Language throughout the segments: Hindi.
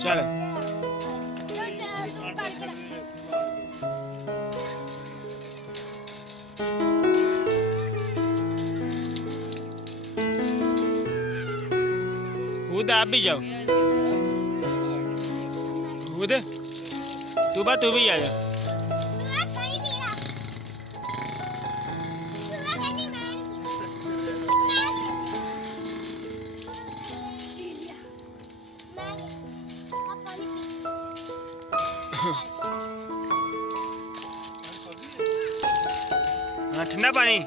चल खुद आप भी जाओ, खुद तू भी आ जा। हाँ ठंडा पानी।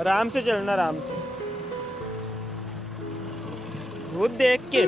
आराम से चलना, आराम से खुद देख के।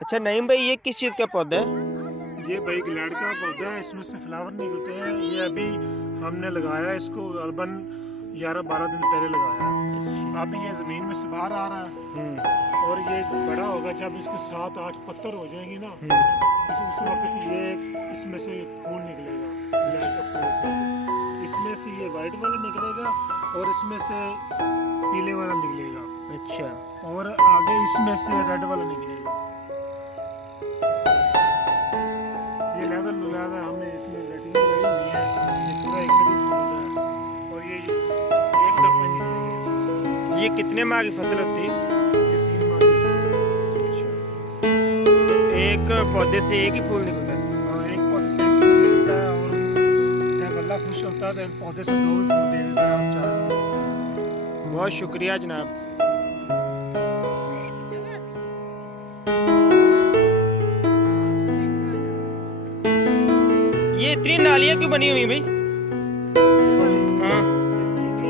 अच्छा नईम भाई, ये किस चीज़ का पौधा है? ये भाई ग्लैड का पौधा है, इसमें से फ्लावर निकलते हैं। ये अभी हमने लगाया है, इसको करीबन 11-12 दिन पहले लगाया। अभी ये ज़मीन में से बाहर आ रहा है और ये बड़ा होगा जब इसके 7-8 पत्तर हो जाएंगी ना, उस वक्त ये इसमें से फूल निकलेगा, ग्लैड का फूल। इसमें से ये वाइट वाला निकलेगा और इसमें से पीले वाला निकलेगा। अच्छा, और आगे इसमें से रेड वाला निकलेगा। ये लेवल लगाया हमने, इसमें लकड़ी लगी हुई है, ये पूरा एक करीब और ये एक दफा निकलेगा। ये कितने माह की फसल होती है? ये 3 माह की। अच्छा, तो एक पौधे से एक ही फूल निकलता है? हाँ, एक पौधे से एक फूल निकलता है और जब अल्लाह खुश होता है तो एक पौधे से 2 भी फूल दे देता है और 4 भी दे देता है। बहुत शुक्रिया जनाब। ये इतनी नालियाँ क्यों बनी हुई हैं भाई? हाँ,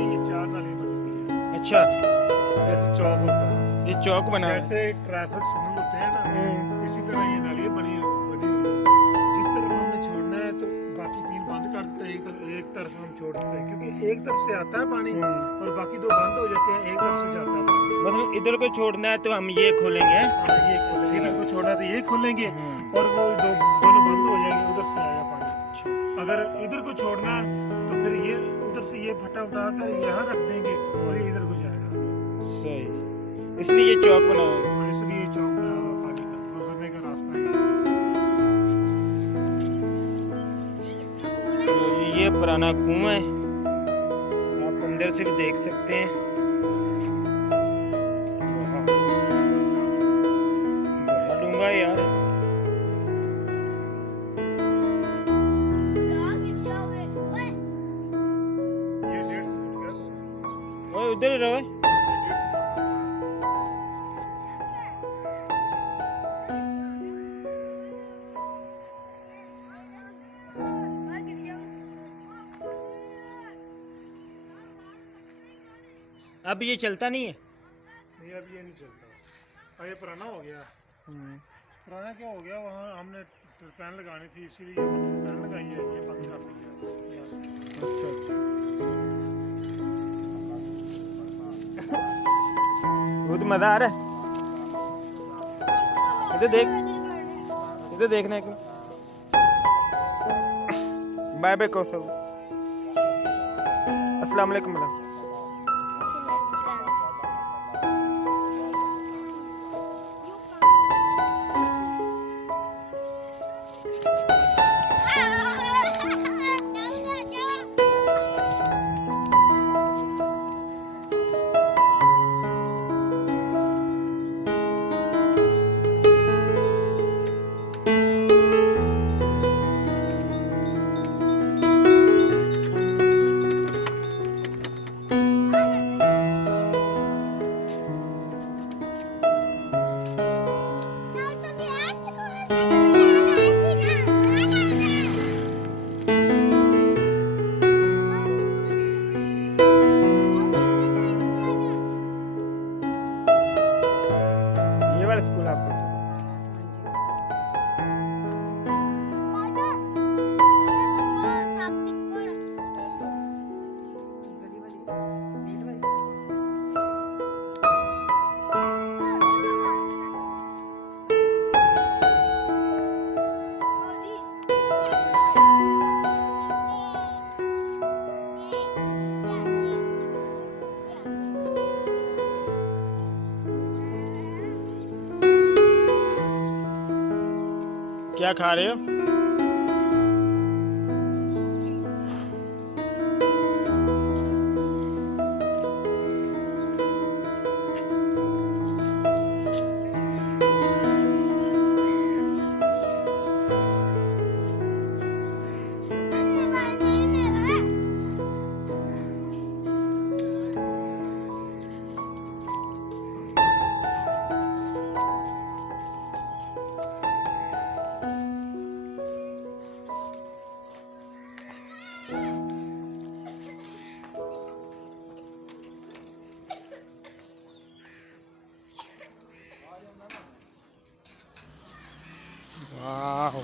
ये 4 नालियाँ बनी हुई हैं। अच्छा, जैसे चौक होता है, ये चौक बना है। जैसे ट्रैफिक सिग्नल होते हैं ना, इसी तरह ये नालियाँ बनी हुई है। जिस तरफ हमने छोड़ना है तो बाकी 3 बंद कर देते हैं, एक तरफ हम छोड़ देते हैं, क्योंकि एक तरफ से आता है पानी और बाकी 2 बंद हो जाते हैं, एक तरफ से जाता है पानी। मतलब इधर को छोड़ना है तो हम ये खोलेंगे। हाँ, ये खोलेंगे, इधर को छोड़ा तो ये खोलेंगे और वो दोनों बंद हो जाएंगे, उधर से आएगा पानी। अगर इधर को छोड़ना है तो फिर ये उधर से ये फटा उठा कर यहाँ रख देंगे और ये इधर को जाएगा। सही, इसलिए ये चौक बना हुआ है। हाँ, इसलिए ये चौक बना हुआ पानी का गुजरने का रास्ता है। तो ये पुराना कुआं है, आप अंदर से भी देख सकते हैं। बड़ा डूंगा है यार। ये 150 फुट का, ओए उधर ही रहो। 150 फुट अब ये चलता नहीं है? नहीं, अब ये नहीं चलता। अब ये पुराना हो गया। पुराना क्या हो गया, वहाँ हमने टर्पैन लगानी थी इसीलिए टर्पैन लगाई है, ये बंद कर दी है। अच्छा अच्छा। वो तो मजा आ रहा है। इधर देखने को। बाय बाय कहो सब। अस्सलाम वालेकुम मैडम। ये वाला स्कूल आपको तो क्या खा रहे हो? वाह